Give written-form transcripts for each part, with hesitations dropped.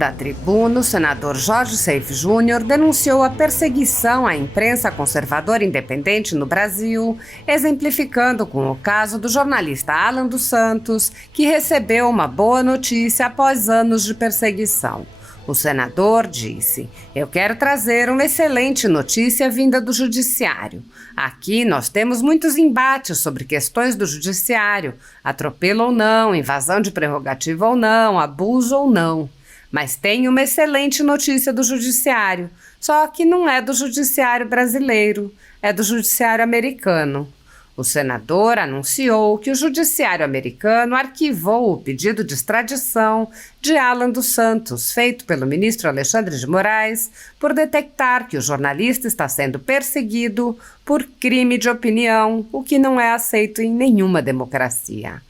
Da tribuna, o senador Jorge Seife Júnior denunciou a perseguição à imprensa conservadora independente no Brasil, exemplificando com o caso do jornalista Alan dos Santos, que recebeu uma boa notícia após anos de perseguição. O senador disse: "Eu quero trazer uma excelente notícia vinda do judiciário. Aqui nós temos muitos embates sobre questões do judiciário, atropelo ou não, invasão de prerrogativa ou não, abuso ou não. Mas tem uma excelente notícia do judiciário, só que não é do judiciário brasileiro, é do judiciário americano." O senador anunciou que o judiciário americano arquivou o pedido de extradição de Alan dos Santos, feito pelo ministro Alexandre de Moraes, por detectar que o jornalista está sendo perseguido por crime de opinião, o que não é aceito em nenhuma democracia.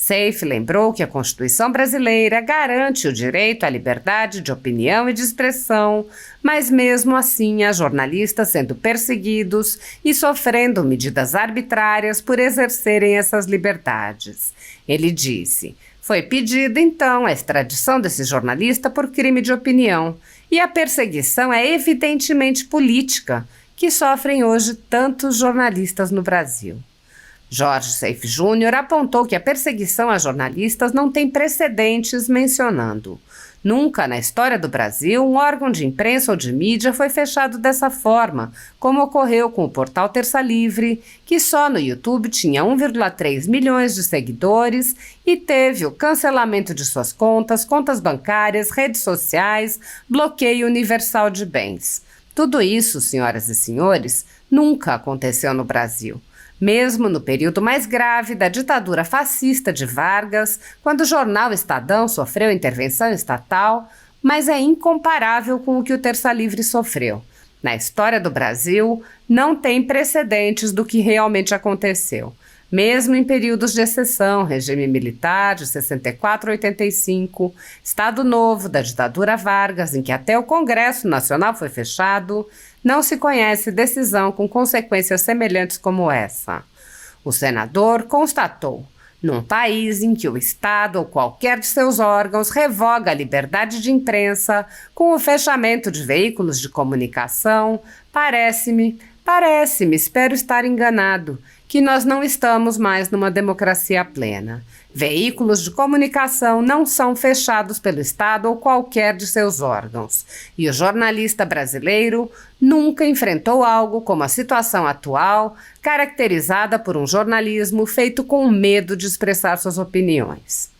Seife lembrou que a Constituição brasileira garante o direito à liberdade de opinião e de expressão, mas mesmo assim há jornalistas sendo perseguidos e sofrendo medidas arbitrárias por exercerem essas liberdades. Ele disse: "Foi pedida então a extradição desse jornalista por crime de opinião, e a perseguição é evidentemente política, que sofrem hoje tantos jornalistas no Brasil." Jorge Seife Júnior apontou que a perseguição a jornalistas não tem precedentes, mencionando: "Nunca na história do Brasil um órgão de imprensa ou de mídia foi fechado dessa forma, como ocorreu com o portal Terça Livre, que só no YouTube tinha 1,3 milhões de seguidores e teve o cancelamento de suas contas bancárias, redes sociais, bloqueio universal de bens. Tudo isso, senhoras e senhores, nunca aconteceu no Brasil. Mesmo no período mais grave da ditadura fascista de Vargas, quando o jornal Estadão sofreu intervenção estatal, mas é incomparável com o que o Terça Livre sofreu. Na história do Brasil, não tem precedentes do que realmente aconteceu. Mesmo em períodos de exceção, regime militar de 64 a 85, Estado Novo da ditadura Vargas, em que até o Congresso Nacional foi fechado, não se conhece decisão com consequências semelhantes como essa." O senador constatou: "Num país em que o Estado ou qualquer de seus órgãos revoga a liberdade de imprensa com o fechamento de veículos de comunicação, parece-me, espero estar enganado, que nós não estamos mais numa democracia plena. Veículos de comunicação não são fechados pelo Estado ou qualquer de seus órgãos. E o jornalista brasileiro nunca enfrentou algo como a situação atual, caracterizada por um jornalismo feito com medo de expressar suas opiniões."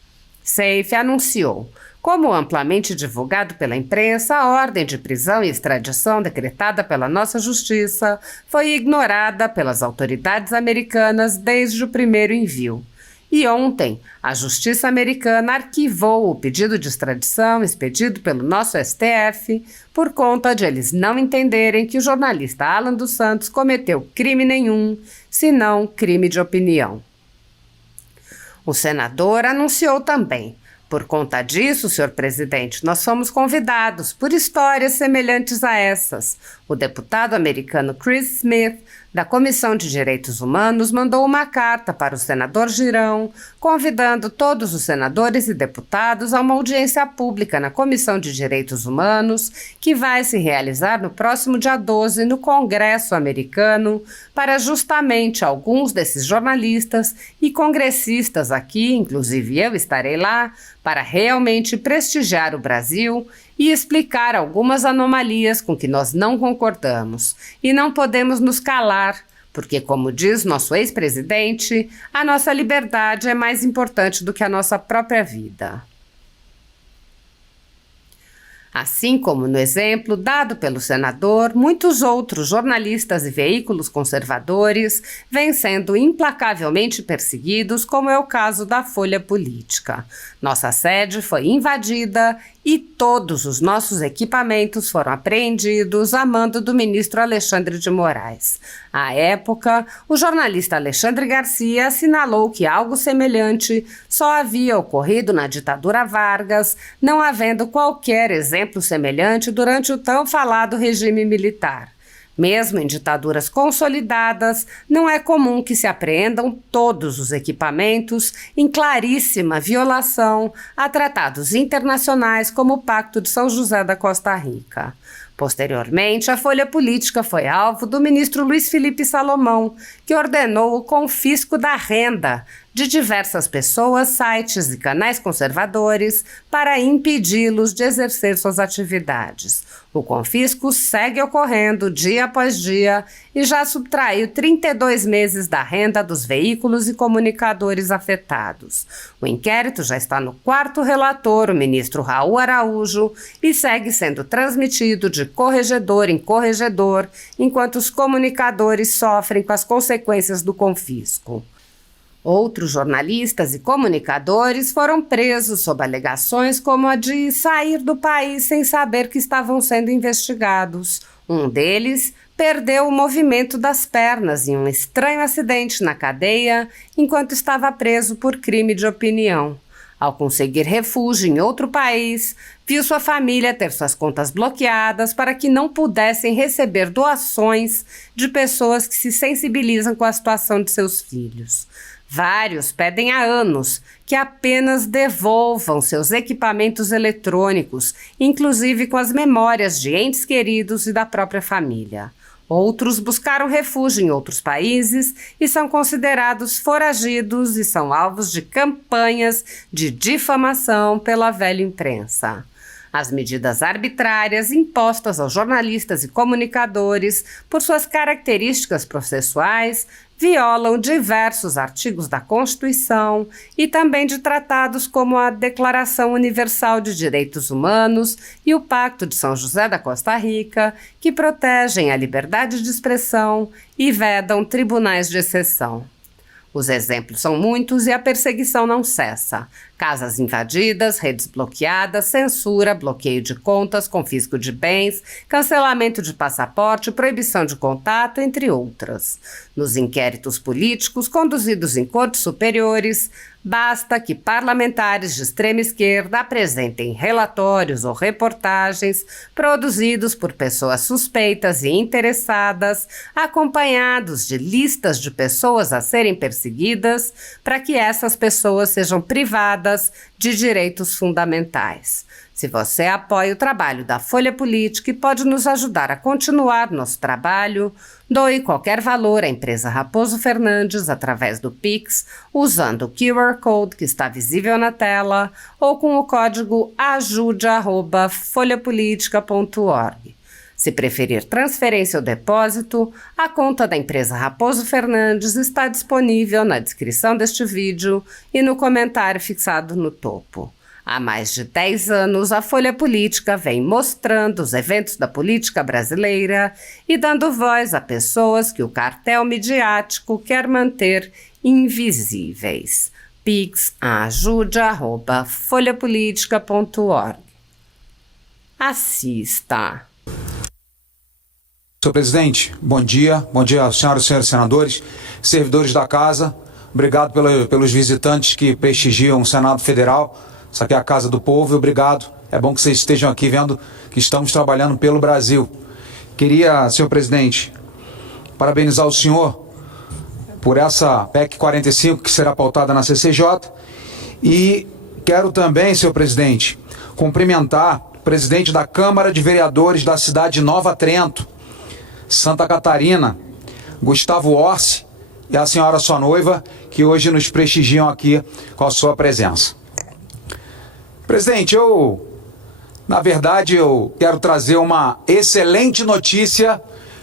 Seife anunciou: "Como amplamente divulgado pela imprensa, a ordem de prisão e extradição decretada pela nossa justiça foi ignorada pelas autoridades americanas desde o primeiro envio. E ontem, a justiça americana arquivou o pedido de extradição expedido pelo nosso STF por conta de eles não entenderem que o jornalista Alan dos Santos cometeu crime nenhum, senão crime de opinião." O senador anunciou também: "Por conta disso, senhor presidente, nós fomos convidados por histórias semelhantes a essas. O deputado americano Chris Smith, da Comissão de Direitos Humanos, mandou uma carta para o senador Girão, convidando todos os senadores e deputados a uma audiência pública na Comissão de Direitos Humanos, que vai se realizar no próximo dia 12 no Congresso americano, para justamente alguns desses jornalistas e congressistas aqui, inclusive eu estarei lá, para realmente prestigiar o Brasil e explicar algumas anomalias com que nós não concordamos. E não podemos nos calar, porque, como diz nosso ex-presidente, a nossa liberdade é mais importante do que a nossa própria vida." Assim como no exemplo dado pelo senador, muitos outros jornalistas e veículos conservadores vêm sendo implacavelmente perseguidos, como é o caso da Folha Política. Nossa sede foi invadida e todos os nossos equipamentos foram apreendidos a mando do ministro Alexandre de Moraes. À época, o jornalista Alexandre Garcia assinalou que algo semelhante só havia ocorrido na ditadura Vargas, não havendo qualquer exemplo semelhante durante o tão falado regime militar. Mesmo em ditaduras consolidadas, não é comum que se apreendam todos os equipamentos em claríssima violação a tratados internacionais como o Pacto de São José da Costa Rica. Posteriormente, a Folha Política foi alvo do ministro Luiz Felipe Salomão, que ordenou o confisco da renda de diversas pessoas, sites e canais conservadores para impedi-los de exercer suas atividades. O confisco segue ocorrendo dia após dia e já subtraiu 32 meses da renda dos veículos e comunicadores afetados. O inquérito já está no quarto relator, o ministro Raul Araújo, e segue sendo transmitido de corregedor em corregedor, enquanto os comunicadores sofrem com as consequências do confisco. Outros jornalistas e comunicadores foram presos sob alegações como a de sair do país sem saber que estavam sendo investigados. Um deles perdeu o movimento das pernas em um estranho acidente na cadeia enquanto estava preso por crime de opinião. Ao conseguir refúgio em outro país, viu sua família ter suas contas bloqueadas para que não pudessem receber doações de pessoas que se sensibilizam com a situação de seus filhos. Vários pedem há anos que apenas devolvam seus equipamentos eletrônicos, inclusive com as memórias de entes queridos e da própria família. Outros buscaram refúgio em outros países e são considerados foragidos e são alvos de campanhas de difamação pela velha imprensa. As medidas arbitrárias impostas aos jornalistas e comunicadores por suas características processuais violam diversos artigos da Constituição e também de tratados como a Declaração Universal de Direitos Humanos e o Pacto de São José da Costa Rica, que protegem a liberdade de expressão e vedam tribunais de exceção. Os exemplos são muitos e a perseguição não cessa. Casas invadidas, redes bloqueadas, censura, bloqueio de contas, confisco de bens, cancelamento de passaporte, proibição de contato, entre outras. Nos inquéritos políticos conduzidos em cortes superiores, basta que parlamentares de extrema esquerda apresentem relatórios ou reportagens produzidos por pessoas suspeitas e interessadas, acompanhados de listas de pessoas a serem perseguidas, para que essas pessoas sejam privadas de direitos fundamentais. Se você apoia o trabalho da Folha Política e pode nos ajudar a continuar nosso trabalho, doe qualquer valor à empresa Raposo Fernandes através do Pix, usando o QR Code que está visível na tela ou com o código ajude@folhapolitica.org. Se preferir transferência ou depósito, a conta da empresa Raposo Fernandes está disponível na descrição deste vídeo e no comentário fixado no topo. Há mais de 10 anos, a Folha Política vem mostrando os eventos da política brasileira e dando voz a pessoas que o cartel midiático quer manter invisíveis. pix@ajude@folhapolitica.org. Assista. Senhor presidente, bom dia senhoras e senhores senadores, servidores da casa, obrigado pelos visitantes que prestigiam o Senado Federal. Isso aqui é a casa do povo e obrigado, é bom que vocês estejam aqui vendo que estamos trabalhando pelo Brasil. Queria, senhor presidente, parabenizar o senhor por essa PEC 45 que será pautada na CCJ e quero também, senhor presidente, cumprimentar o presidente da Câmara de Vereadores da cidade de Nova Trento, Santa Catarina, Gustavo Orsi, e a senhora sua noiva, que hoje nos prestigiam aqui com a sua presença. Presidente, na verdade, eu quero trazer uma excelente notícia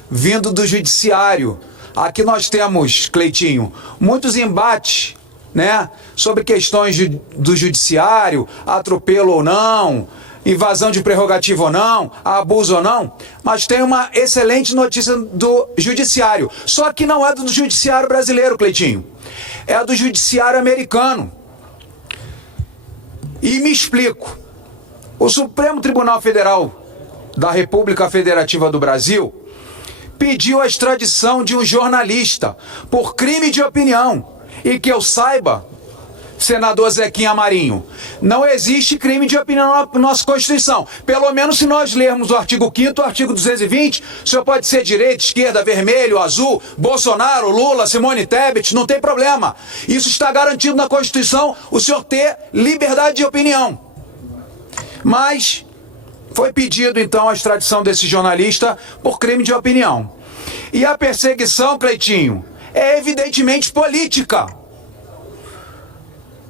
vindo do Judiciário. Aqui nós temos, Cleitinho, muitos embates, né, sobre questões do Judiciário, atropelo ou não, invasão de prerrogativa ou não, abuso ou não, mas tem uma excelente notícia do Judiciário. Só que não é do Judiciário brasileiro, Cleitinho. É do Judiciário americano. E me explico. O Supremo Tribunal Federal da República Federativa do Brasil pediu a extradição de um jornalista por crime de opinião. E que eu saiba, senador Zequinha Marinho. Não existe crime de opinião na nossa Constituição. Pelo menos se nós lermos o artigo 5º, o artigo 220, o senhor pode ser direita, esquerda, vermelho, azul, Bolsonaro, Lula, Simone Tebet, não tem problema. Isso está garantido na Constituição, o senhor ter liberdade de opinião. Mas foi pedido então a extradição desse jornalista por crime de opinião. E a perseguição, Cleitinho, é evidentemente política,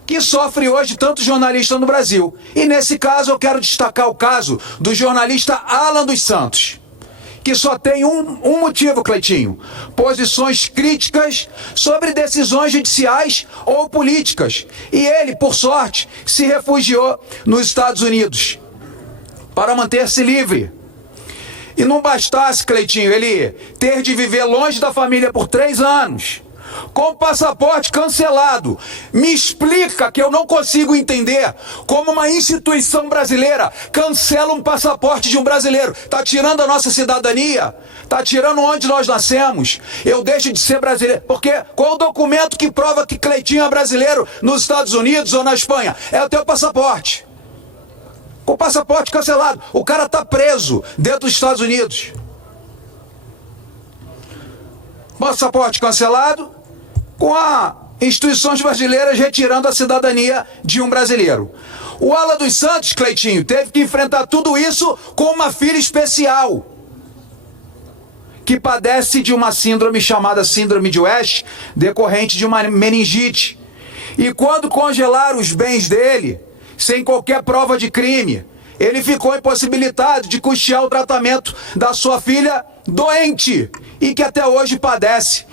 que sofre hoje tanto jornalista no Brasil. E nesse caso eu quero destacar o caso do jornalista Alan dos Santos, que só tem um motivo, Cleitinho: posições críticas sobre decisões judiciais ou políticas. E ele, por sorte, se refugiou nos Estados Unidos para manter-se livre. E não bastasse, Cleitinho, ele ter de viver longe da família por 3 anos, com o passaporte cancelado. Me explica, que eu não consigo entender como uma instituição brasileira cancela um passaporte de um brasileiro. Tá tirando a nossa cidadania? Tá tirando onde nós nascemos? Eu deixo de ser brasileiro. Porque qual o documento que prova que Cleitinho é brasileiro nos Estados Unidos ou na Espanha? É o teu passaporte. Com o passaporte cancelado. O cara tá preso dentro dos Estados Unidos. Passaporte cancelado, com as instituições brasileiras retirando a cidadania de um brasileiro. O Alan dos Santos, Cleitinho, teve que enfrentar tudo isso com uma filha especial, que padece de uma síndrome chamada Síndrome de West, decorrente de uma meningite. E quando congelaram os bens dele, sem qualquer prova de crime, ele ficou impossibilitado de custear o tratamento da sua filha doente e que até hoje padece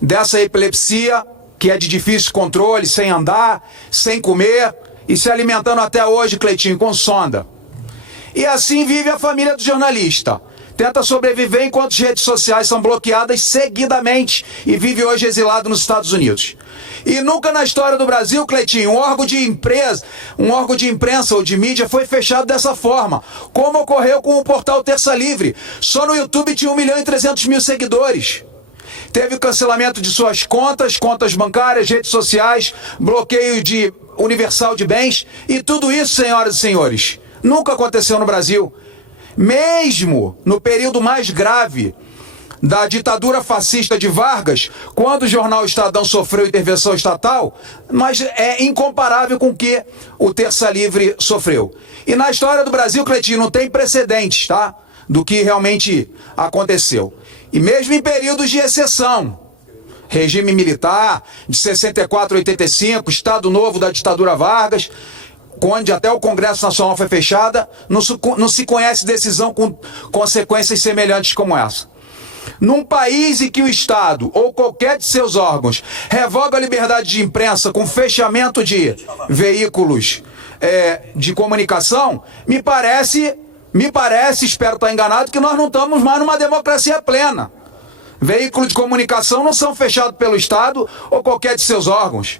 dessa epilepsia, que é de difícil controle, sem andar, sem comer e se alimentando até hoje, Cleitinho, com sonda. E assim vive a família do jornalista. Tenta sobreviver enquanto as redes sociais são bloqueadas seguidamente e vive hoje exilado nos Estados Unidos. E nunca na história do Brasil, Cleitinho, um órgão de imprensa ou de mídia foi fechado dessa forma, como ocorreu com o portal Terça Livre. Só no YouTube tinha 1.300.000 seguidores. Teve cancelamento de suas contas bancárias, redes sociais, bloqueio universal de bens, e tudo isso, senhoras e senhores, nunca aconteceu no Brasil. Mesmo no período mais grave da ditadura fascista de Vargas, quando o jornal Estadão sofreu intervenção estatal, mas é incomparável com o que o Terça Livre sofreu. E na história do Brasil, Cleitinho, não tem precedentes, tá? Do que realmente aconteceu. E mesmo em períodos de exceção, regime militar, de 64 a 85, Estado Novo da ditadura Vargas, onde até o Congresso Nacional foi fechada, não se conhece decisão com consequências semelhantes como essa. Num país em que o Estado ou qualquer de seus órgãos revoga a liberdade de imprensa com fechamento de veículos de comunicação, me parece, espero estar enganado, que nós não estamos mais numa democracia plena. Veículos de comunicação não são fechados pelo Estado ou qualquer de seus órgãos.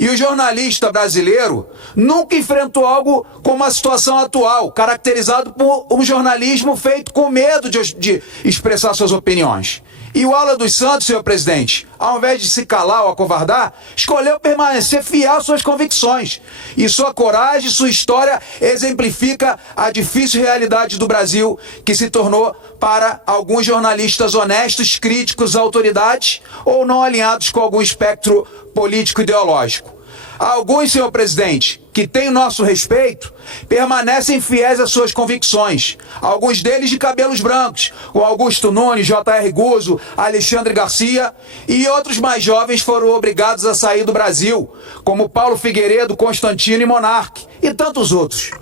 E o jornalista brasileiro nunca enfrentou algo como a situação atual, caracterizado por um jornalismo feito com medo de expressar suas opiniões. E o Alan dos Santos, senhor presidente, ao invés de se calar ou acovardar, escolheu permanecer fiel às suas convicções. E sua coragem, sua história exemplifica a difícil realidade do Brasil, que se tornou para alguns jornalistas honestos, críticos à autoridade ou não alinhados com algum espectro político ideológico. Alguns, senhor presidente, que têm o nosso respeito, permanecem fiéis às suas convicções. Alguns deles de cabelos brancos, o Augusto Nunes, J.R. Guzzo, Alexandre Garcia, e outros mais jovens foram obrigados a sair do Brasil, como Paulo Figueiredo, Constantino e Monarque, e tantos outros.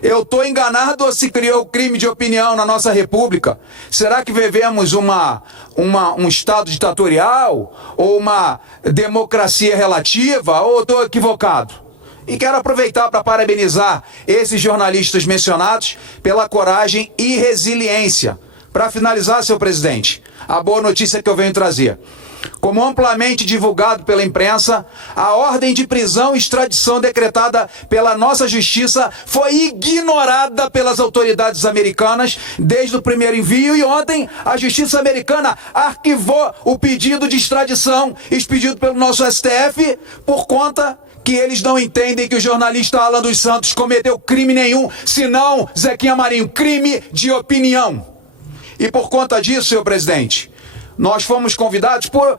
Eu estou enganado ou se criou crime de opinião na nossa república? Será que vivemos um estado ditatorial ou uma democracia relativa, ou estou equivocado? E quero aproveitar para parabenizar esses jornalistas mencionados pela coragem e resiliência. Para finalizar, senhor presidente, a boa notícia que eu venho trazer. Como amplamente divulgado pela imprensa, a ordem de prisão e extradição decretada pela nossa justiça foi ignorada pelas autoridades americanas desde o primeiro envio, e ontem a justiça americana arquivou o pedido de extradição expedido pelo nosso STF por conta que eles não entendem que o jornalista Alan dos Santos cometeu crime nenhum, senão, Zequinha Marinho, crime de opinião. E por conta disso, senhor presidente, nós fomos convidados por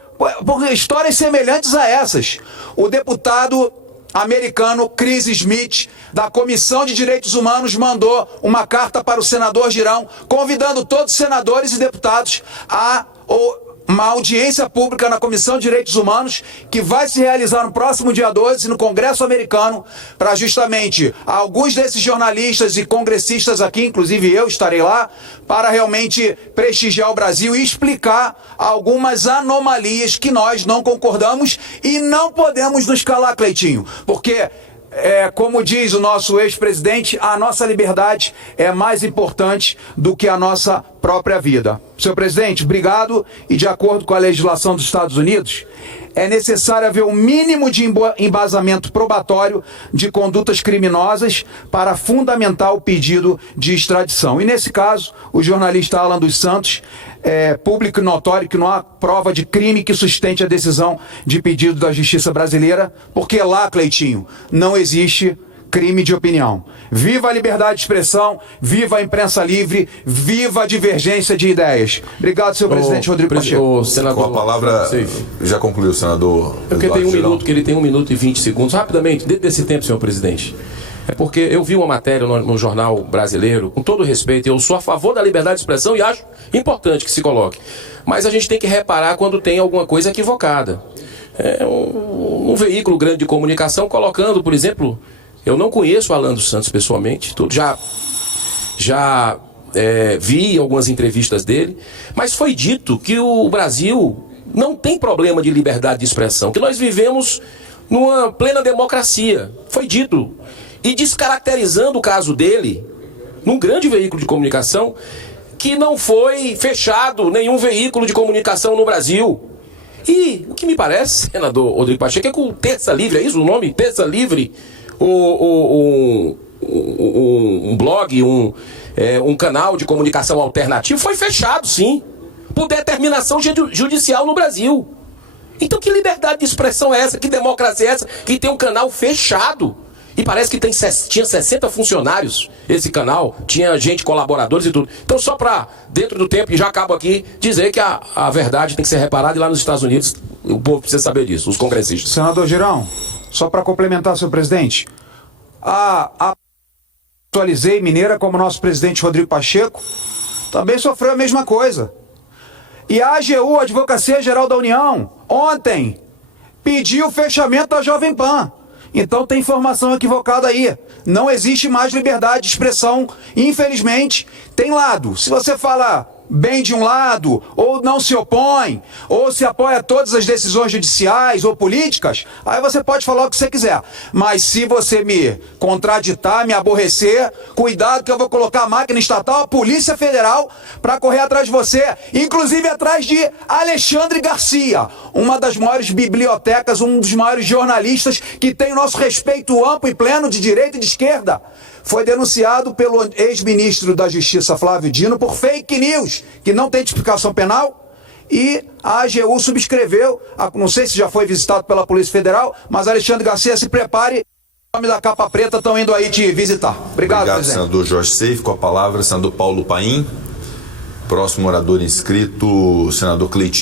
histórias semelhantes a essas. O deputado americano Chris Smith, da Comissão de Direitos Humanos, mandou uma carta para o senador Girão, convidando todos os senadores e deputados a uma audiência pública na Comissão de Direitos Humanos, que vai se realizar no próximo dia 12 no Congresso americano, para justamente alguns desses jornalistas e congressistas aqui, inclusive eu estarei lá, para realmente prestigiar o Brasil e explicar algumas anomalias que nós não concordamos e não podemos nos calar, Cleitinho, porque como diz o nosso ex-presidente, a nossa liberdade é mais importante do que a nossa própria vida. Senhor presidente, obrigado. E de acordo com a legislação dos Estados Unidos, é necessário haver um mínimo de embasamento probatório de condutas criminosas para fundamentar o pedido de extradição. E nesse caso, o jornalista Alan dos Santos é público e notório que não há prova de crime que sustente a decisão de pedido da Justiça brasileira, porque lá, Cleitinho, não existe crime de opinião. Viva a liberdade de expressão, viva a imprensa livre, viva a divergência de ideias. Obrigado, senhor presidente Rodrigo Pacheco. Senador, com a palavra, já concluiu, senador. Porque tem um minuto, que ele tem 1 minuto e 20 segundos. Rapidamente, dentro desse tempo, senhor presidente. É porque eu vi uma matéria no jornal brasileiro, com todo respeito, eu sou a favor da liberdade de expressão e acho importante que se coloque. Mas a gente tem que reparar quando tem alguma coisa equivocada. Um veículo grande de comunicação colocando, por exemplo, eu não conheço o Alan dos Santos pessoalmente, já vi algumas entrevistas dele, mas foi dito que o Brasil não tem problema de liberdade de expressão, que nós vivemos numa plena democracia. Foi dito. E descaracterizando o caso dele, num grande veículo de comunicação, que não foi fechado nenhum veículo de comunicação no Brasil. E o que me parece, senador Rodrigo Pacheco, é que o Terça Livre, é isso o nome? Terça Livre, um blog, um canal de comunicação alternativo, foi fechado, sim, por determinação judicial no Brasil. Então que liberdade de expressão é essa? Que democracia é essa? Que tem um canal fechado. E parece que tinha 60 funcionários esse canal, tinha gente, colaboradores e tudo. Então só para, dentro do tempo, e já acabo aqui, dizer que a verdade tem que ser reparada e lá nos Estados Unidos o povo precisa saber disso, os congressistas. Senador Girão, só para complementar, senhor presidente, a Atualizei Mineira, como nosso presidente Rodrigo Pacheco, também sofreu a mesma coisa. E a AGU, a Advocacia Geral da União, ontem pediu o fechamento da Jovem Pan. Então tem informação equivocada aí. Não existe mais liberdade de expressão. Infelizmente, tem lado. Se você fala bem de um lado, ou não se opõe, ou se apoia todas as decisões judiciais ou políticas, aí você pode falar o que você quiser. Mas se você me contraditar, me aborrecer, cuidado que eu vou colocar a máquina estatal, a Polícia Federal, para correr atrás de você, inclusive atrás de Alexandre Garcia, uma das maiores bibliotecas, um dos maiores jornalistas que tem o nosso respeito amplo e pleno de direita e de esquerda. Foi denunciado pelo ex-ministro da Justiça, Flávio Dino, por fake news, que não tem tipificação penal, e a AGU subscreveu, não sei se já foi visitado pela Polícia Federal, mas Alexandre Garcia, se prepare, o nome da capa preta estão indo aí te visitar. Obrigado, presidente. Senador Jorge Seif. Com a palavra, senador Paulo Paim. Próximo orador inscrito, senador Cleitinho.